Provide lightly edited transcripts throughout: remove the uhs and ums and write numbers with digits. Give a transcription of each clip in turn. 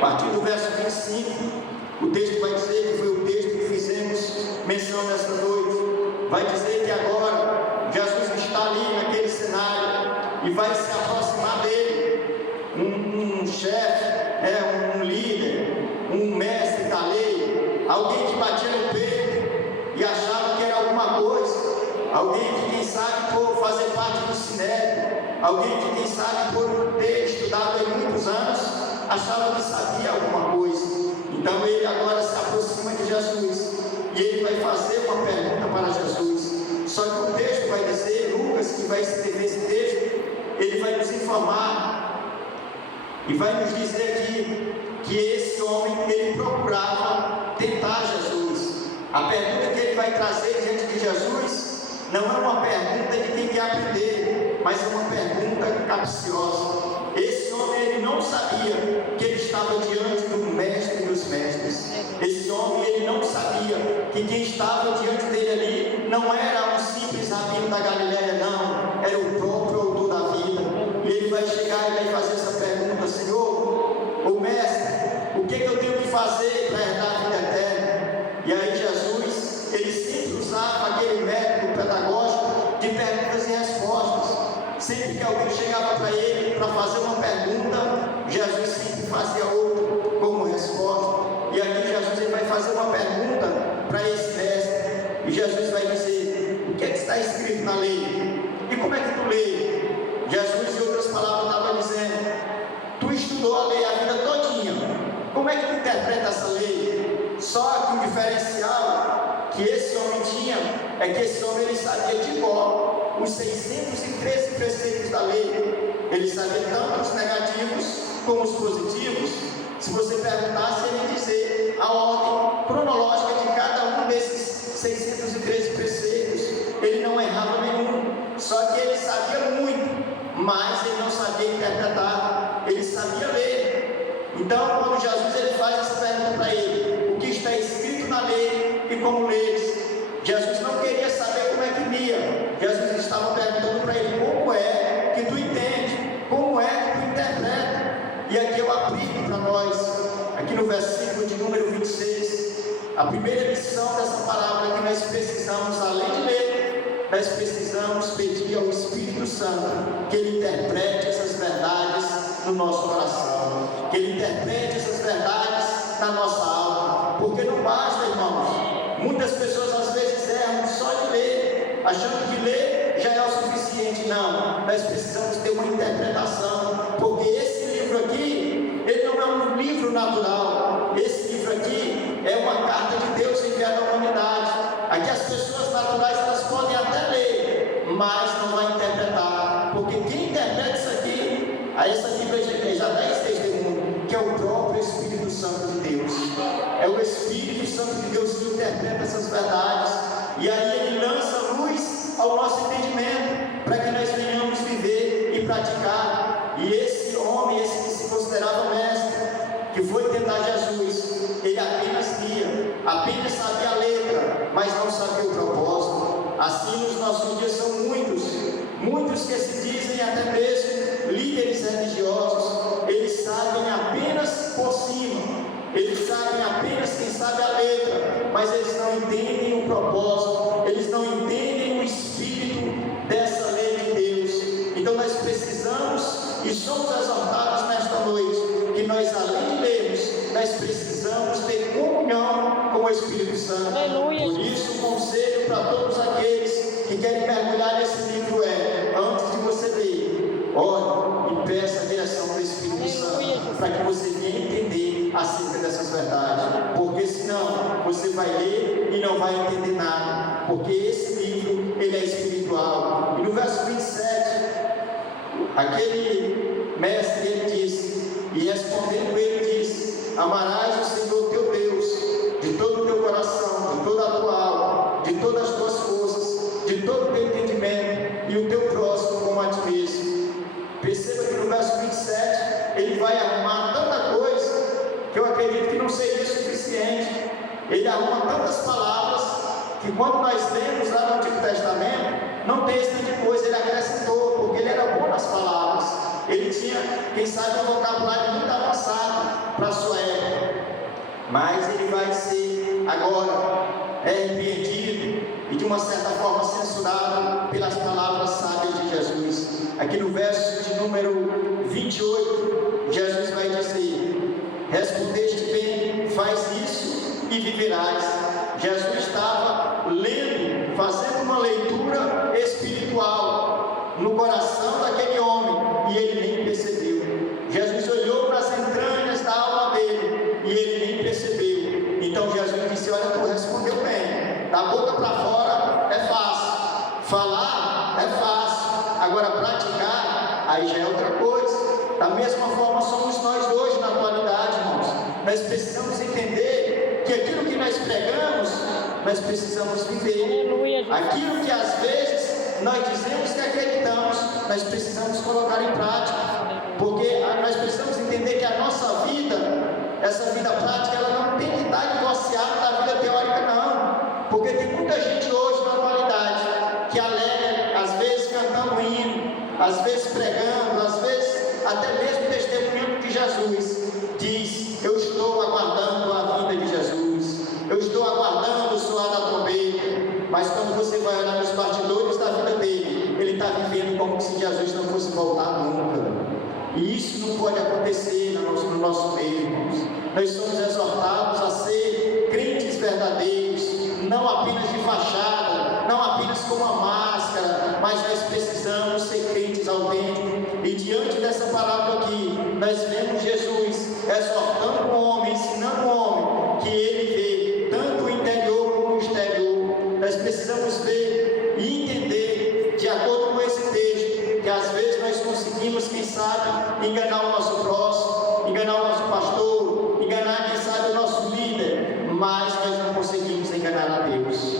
A partir do verso 25, o texto vai dizer, que foi o texto que fizemos menção nesta noite, vai dizer que agora Jesus está ali naquele cenário e vai se aproximar dele, um chefe, um líder, um mestre da lei, alguém que batia no peito e achava que era alguma coisa, alguém que quem sabe por fazer parte do sinédrio, alguém que quem sabe por ter estudado há muitos anos, achava que sabia alguma coisa. Então ele agora se aproxima de Jesus e ele vai fazer uma pergunta para Jesus. Só que o texto vai dizer, Lucas, que vai escrever esse texto, ele vai nos informar e vai nos dizer aqui que esse homem, ele procurava tentar Jesus. A pergunta que ele vai trazer diante de Jesus não é uma pergunta de quem quer aprender, mas é uma pergunta capciosa. Esse homem, ele não sabia que ele estava diante do mestre dos mestres. Esse homem, ele não sabia que quem estava diante dele ali não era um simples rabino da Galileia, não, era o próprio autor da vida. E ele vai chegar e vai fazer essa pergunta: Senhor, o mestre, o que eu tenho que fazer para herdar a vida eterna? E aí Jesus, ele sempre usava aquele método pedagógico de perguntas e respostas. Sempre que alguém chegava para ele para fazer uma pergunta, Jesus sempre fazia outra como resposta. E aqui Jesus, ele vai fazer uma pergunta para esse mestre, e Jesus vai dizer: o que é que está escrito na lei? E como é que tu lê? Jesus, em outras palavras, estava dizendo: tu estudou a lei a vida todinha, como é que tu interpreta essa lei? Só que o diferencial que esse homem tinha é que esse homem, ele sabia de cor os 613 preceitos da lei. Ele sabia tanto os negativos como os positivos. Se você perguntasse, ele ia dizer a ordem cronológica de cada um desses 613 preceitos. Ele não errava nenhum, só que ele sabia muito, mas ele não sabia interpretar, ele sabia ler. Então, quando Jesus, ele faz essa pergunta para ele: o que está escrito na lei e como leis? Jesus não queria saber como é que lia. Jesus estava perguntando para ele: como é que tu entende? Como é que tu interpreta? E aqui eu aplico para nós, aqui no versículo de número 26, a primeira lição dessa palavra que nós precisamos, além de ler, nós precisamos pedir ao Espírito Santo que ele interprete essas verdades no nosso coração, que ele interprete essas verdades na nossa alma, porque não basta, irmãos. Muitas pessoas às vezes erram só de ler, achando que ler já é o suficiente. Não, nós precisamos ter uma interpretação, porque esse livro aqui, ele não é um livro natural. Esse livro aqui é uma carta de Deus enviada à humanidade. Aqui as pessoas naturais, elas podem até ler, mas não vai interpretar, porque quem interpreta isso aqui, a essa Bíblia já dá esse testemunho, que é o próprio Espírito Santo de Deus. É o Espírito Santo de Deus que interpreta essas verdades, e aí ele lança luz ao nosso entendimento, para que nós venhamos viver e praticar. E esse homem, esse que se considerava mestre, que foi tentar Jesus, ele apenas lia, apenas sabia a letra, mas não sabia o propósito. Assim nos nossos dias são muitos que se dizem até mesmo líderes religiosos. Eles sabem apenas por cima, eles sabem apenas quem sabe a letra, mas eles não entendem o propósito, eles não entendem o espírito dessa lei de Deus. Então nós precisamos e somos exortados nesta noite que nós, além de lermos, nós precisamos ter comunhão com o Espírito Santo. Aleluia. Por isso o conselho para todos aqueles que querem mergulhar nesse livro é: antes de você ler, ore e peça a direção do Espírito Santo, para que você venha entender acerca dessas verdades, porque senão você vai ler e não vai entender nada, porque esse livro, ele é espiritual. E no verso 27, aquele mestre, ele disse, e respondendo ele disse: amarás o Senhor teu Deus de todo o teu coração, de toda a tua alma, de todas as tuas forças, de todo o teu entendimento, e o teu próximo como a ti mesmo. Perceba que no verso 27 ele vai arrumar tanta coisa que eu acredito que não seria suficiente. Ele arruma tantas palavras que quando nós lemos lá no Antigo Testamento, não tem esse tipo de coisa. Ele acrescentou, porque ele era bom nas palavras. Ele tinha, quem sabe, um vocabulário muito avançado, para a sua época, mas ele vai ser agora repreendido e de uma certa forma censurado pelas palavras sábias de Jesus. Aqui no verso de número 28, Jesus vai dizer: respondeste bem, faz isso e viverás. Jesus estava lendo, fazendo uma leitura espiritual no coração daquele homem, e ele nem percebeu. Jesus olhou para as entranhas da alma dele e ele nem percebeu. Então Jesus disse: olha, tu respondeu bem. Da boca para fora é fácil, falar é fácil, agora praticar aí já é outra coisa. Da mesma forma somos nós hoje na atualidade, irmãos. Nós precisamos entender que aquilo que nós pregamos, nós precisamos viver. Aquilo que às vezes nós dizemos que acreditamos, nós precisamos colocar em prática, porque nós precisamos entender que a nossa vida, essa vida prática, ela não tem que estar divorciada da vida teórica, não, porque tem muita gente hoje na atualidade que alega, às vezes cantando hino, às vezes pregando, às vezes até mesmo testemunhando de Jesus, diz: eu estou aguardando a vinda de Jesus, eu estou aguardando o soar da trombeta. Mas quando você vai olhar nos bastidores da vida dele, ele está vivendo como se Jesus não fosse voltar nunca. E isso não pode acontecer no nosso meio, irmãos. Nós somos exortados a ser crentes verdadeiros, não apenas de fachada, não apenas com uma máscara, mas nós precisamos ser crentes autênticos. E diante dessa palavra aqui, nós vemos Jesus exortando o homem, ensinando o homem que ele vê tanto o interior como o exterior. Nós precisamos ver e entender, de acordo com esse texto, que às vezes nós conseguimos, quem sabe, enganar o nosso próximo, enganar o nosso pastor, enganar, quem sabe, o nosso líder, mas nós não conseguimos enganar a Deus.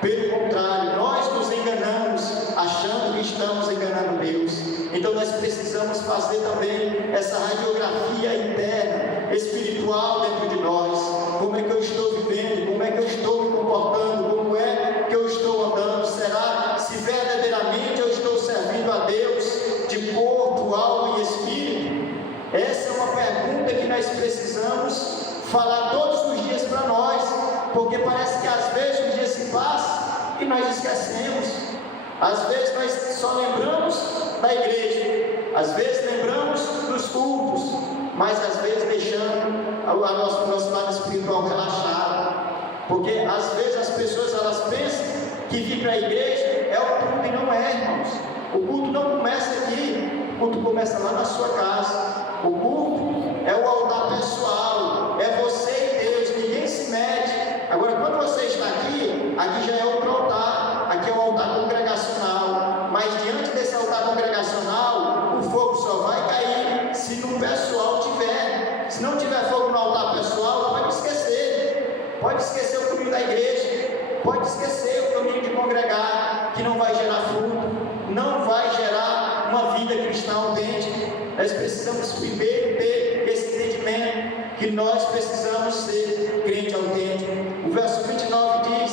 Pelo contrário, nós nos enganamos achando que estamos enganando Deus. Então nós precisamos fazer também essa radiografia interna, espiritual dentro de nós. Como é que eu estou vivendo? Como é que eu estou me comportando? Como é que eu estou andando? Será se verdadeiramente eu estou servindo a Deus de corpo, alma e espírito? Essa é uma pergunta que nós precisamos falar todos os dias para nós, porque parece que às vezes o dia se passa e nós esquecemos. Às vezes nós só lembramos da igreja, às vezes lembramos dos cultos, mas às vezes deixando o nosso lado espiritual relaxado, porque às vezes as pessoas elas pensam que vir para a igreja é o culto, e não é, irmãos. O culto não começa aqui, o culto começa lá na sua casa. O culto é o altar pessoal, é você e Deus, ninguém se mete. Agora, quando você está aqui, aqui já é outro altar, aqui é o altar congregacional, mas diante desse altar congregacional, o fogo só vai cair se no pessoal tiver. Se não tiver fogo no altar pessoal, pode esquecer o caminho da igreja, pode esquecer o caminho de congregar, que não vai gerar fruto, não vai gerar uma vida cristã autêntica. Nós precisamos primeiro ter esse entendimento que nós precisamos ser crente autêntico. O verso 29 diz: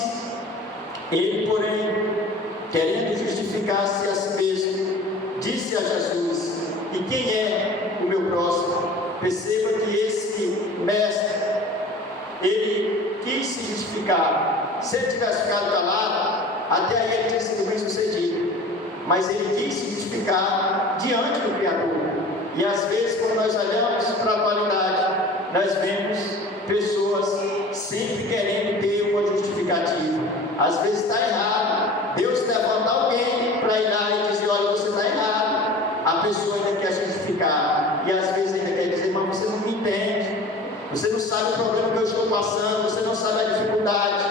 ele, porém, querendo justificar-se a si mesmo, disse a Jesus: e quem é o meu próximo? Perceba que esse mestre, ele quis se justificar. Se ele tivesse ficado calado, até aí ele tinha sido bem sucedido, mas ele quis se justificar diante do Criador. E às vezes, quando nós olhamos para a atualidade, nós vemos pessoas sempre querendo ter uma justificativa. Às vezes está errado, Deus levanta alguém para ir lá e dizer: olha, você está errado. A pessoa ainda quer justificar, e às vezes ainda quer dizer: mas você não me entende, você não sabe o problema que eu estou passando, você não sabe a dificuldade.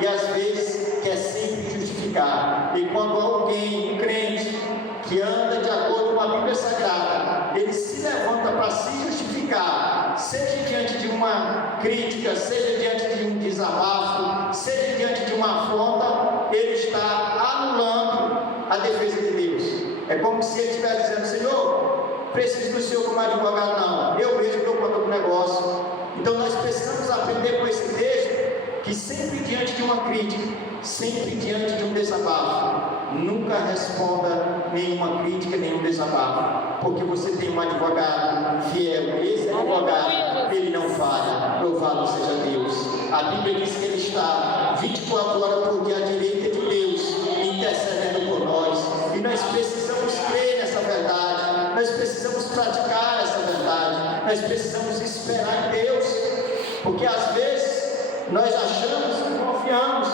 E às vezes quer sempre justificar. E quando alguém, um crente, que anda de acordo com a Bíblia Sagrada, ele se levanta para se justificar, seja diante de uma crítica, seja diante de um desabafo, seja diante de uma afronta, ele está anulando a defesa de Deus. É como se ele estivesse dizendo: Senhor, preciso do Senhor como advogado. Não, eu mesmo estou contando o negócio. Então nós precisamos aprender com esse texto que sempre diante de uma crítica, sempre diante de um desabafo, nunca responda nenhuma crítica, nenhum desabafo, porque você tem um advogado fiel, e esse advogado, ele A Bíblia diz que Ele está 24 horas por dia à direita de Deus, intercedendo por nós. E nós precisamos crer nessa verdade, nós precisamos praticar essa verdade, nós precisamos esperar em Deus, porque às vezes nós achamos e confiamos,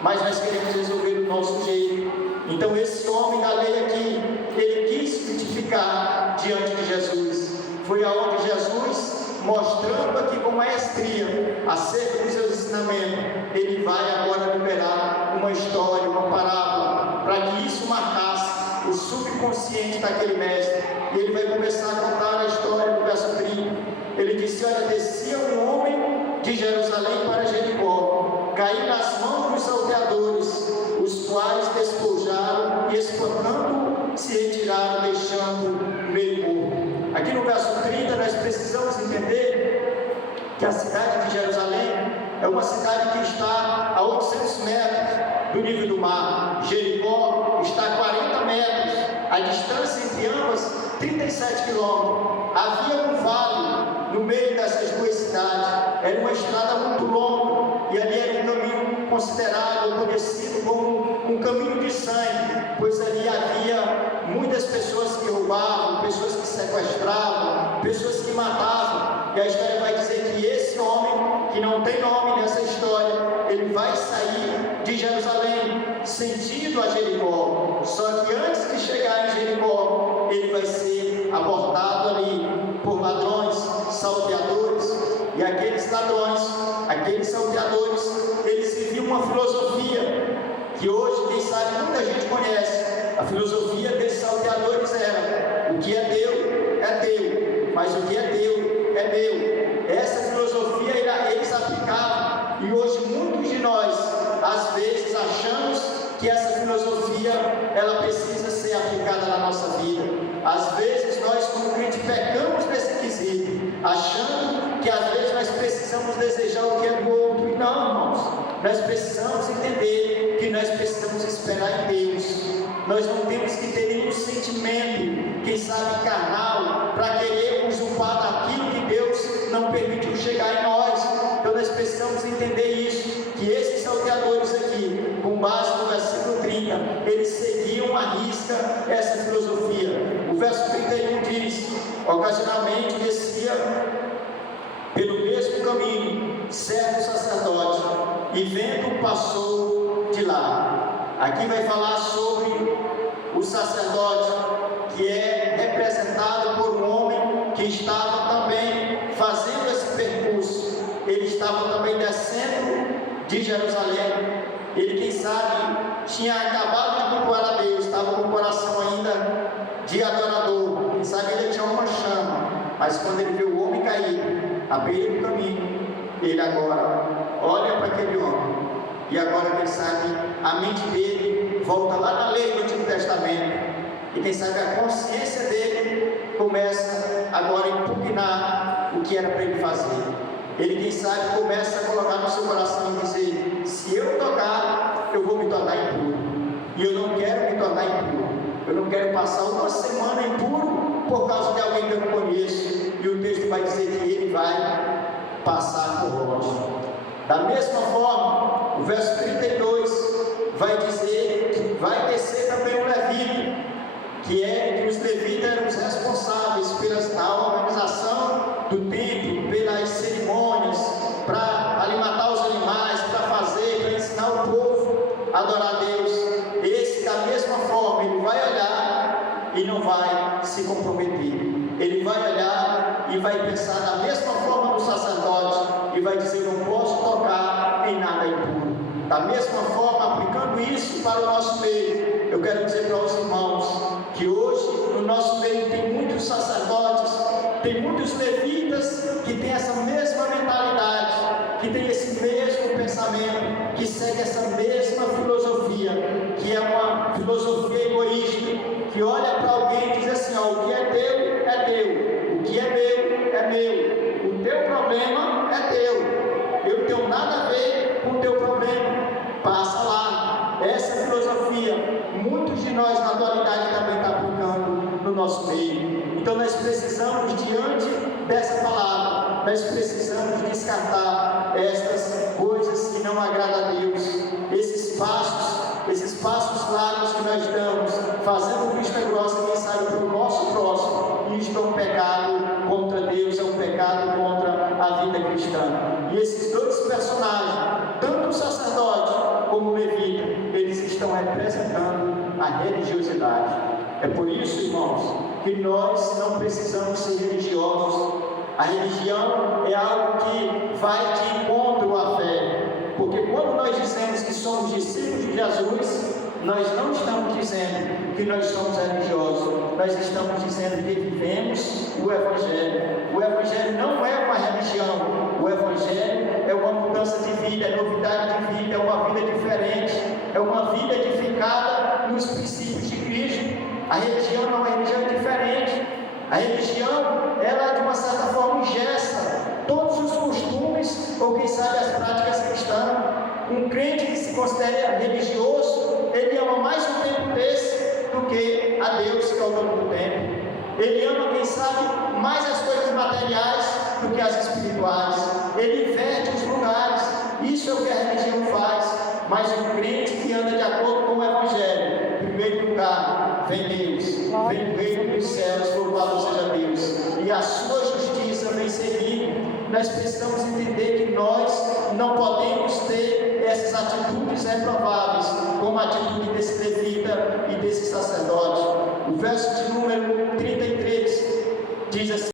mas nós queremos resolver do nosso jeito. Então esse homem da lei aqui, ele quis frutificar diante de Jesus. Foi aonde Jesus, mostrando aqui com maestria acerca dos seus ensinamentos, ele vai agora liberar uma história, uma parábola, para que isso marcasse o subconsciente daquele mestre. E ele vai começar a contar a história do verso 30. Ele disse: olha, descia um homem de Jerusalém para Jericó, caiu nas mãos dos salteadores, os quais despojaram e espantando se retiraram, deixando meio morto. Aqui no verso 30 nós precisamos entender que a cidade de Jerusalém é uma cidade que está a 800 metros do nível do mar. Jericó está a 40 metros, a distância entre ambas 37 quilômetros. Havia um vale no meio dessas duas cidades, era uma estrada muito longa, e ali era um caminho considerado, conhecido como um caminho de sangue, pois ali havia muitas pessoas que roubavam, pessoas que sequestravam, pessoas que matavam. E a história vai dizer que esse homem, que não tem nome nessa história, ele vai sair de Jerusalém sentido a Jericó. Só que antes de chegar em Jericó, ele vai ser abordado ali por ladrões, salteadores. E aqueles ladrões, aqueles salteadores, eles viviam uma filosofia que hoje, quem sabe, muita gente conhece. A filosofia desses salteadores era: o que é teu, mas o que é teu é meu. Essa filosofia eles aplicavam, e hoje muitos de nós, às vezes, achamos que essa filosofia ela precisa ser aplicada na nossa vida. Às vezes nós, como crente, pecamos nesse quesito, achando que às vezes nós precisamos desejar o que é do outro. E não, irmãos, nós precisamos entender que nós precisamos esperar em Deus. Nós não temos que ter nenhum sentimento, quem sabe carnal, para querer usurpar daquilo que Deus não permitiu chegar em nós. Então nós precisamos entender isso, que esses salteadores aqui, com base no versículo 30, eles seguiam à risca essa filosofia. O verso 31 diz: ocasionalmente descia pelo mesmo caminho certo sacerdote, e vendo passou de lá. Aqui vai falar sobre o sacerdote, que é representado por um homem que estava também fazendo esse percurso. Ele estava também descendo de Jerusalém. Ele, quem sabe, tinha acabado de cultuar a Deus, estava com o coração ainda de adorador. Quem sabe ele tinha uma chama, mas quando ele viu o homem cair à beira do caminho, ele agora olha para aquele homem, e agora, quem sabe, a mente dele volta lá na lei do Antigo Testamento, e quem sabe a consciência dele começa agora a impugnar o que era para ele fazer. Ele, quem sabe, começa a colocar no seu coração e dizer: se eu tocar, eu vou me tornar impuro, e eu não quero me tornar impuro. Eu não quero passar uma semana impuro por causa de alguém que eu não conheço. E o texto vai dizer que ele vai passar por morte. Da mesma forma, o verso 32 vai dizer que vai descer também o levita, que os levitas eram os responsáveis pela organização do templo, pelas cerimônias, para alimentar os animais, para ensinar o povo a adorar a Deus. Esse, da mesma forma, ele vai olhar e não vai se comprometer. Ele vai olhar e vai pensar da mesma forma do sacerdote, e vai dizer: não posso tocar em nada impuro. Da mesma forma, aplicando isso para o nosso meio, eu quero dizer para os irmãos que hoje no nosso meio tem muitos sacerdotes, tem muitos levitas que têm essa mesma mentalidade, que tem esse mesmo pensamento, que segue essa mesma filosofia, que é uma filosofia egoísta, que olha para alguém e diz assim: ó, o que é teu é teu, o que é meu é meu, o teu problema é teu, eu não tenho nada a ver com o teu problema, passa lá. Essa filosofia, muitos de nós na atualidade também está aplicando no nosso meio. Então nós precisamos, diante dessa palavra, nós precisamos descartar estas coisas que não agradam a Deus, esses passos largos que nós damos, fazendo vista grossa, quem sabe, para o nosso próximo. Isto é um pecado contra Deus, é um pecado contra a vida cristã. E esses dois personagens, tanto o sacerdote como o levita, eles estão representando a religiosidade. É por isso, irmãos, que nós não precisamos ser religiosos. A religião é algo que vai de encontro à fé. Porque quando nós dizemos que somos discípulos de Jesus, nós não estamos dizendo que nós somos religiosos, nós estamos dizendo que vivemos o Evangelho. O Evangelho não é uma religião, o Evangelho é uma mudança de vida, é novidade de vida, é uma vida diferente, é uma vida edificada nos princípios de Cristo. A religião não é religião diferente. A religião, ela de uma certa forma engessa todos os costumes, ou quem sabe as práticas cristãs. Um crente que se considera religioso, ele ama mais o tempo desse do que a Deus, que é o dono do tempo. Ele ama, quem sabe, mais as coisas materiais do que as espirituais. Ele inverte os lugares. Isso é o que a religião faz. Mas um crente que anda de acordo com o Evangelho, em primeiro lugar, vem Deus, vem o reino dos céus, louvado seja Deus, e a sua justiça vem seguindo. Nós precisamos entender que nós não podemos ter essas atitudes reprováveis, como a atitude desse levita e desse sacerdote. O verso de número 33 diz assim: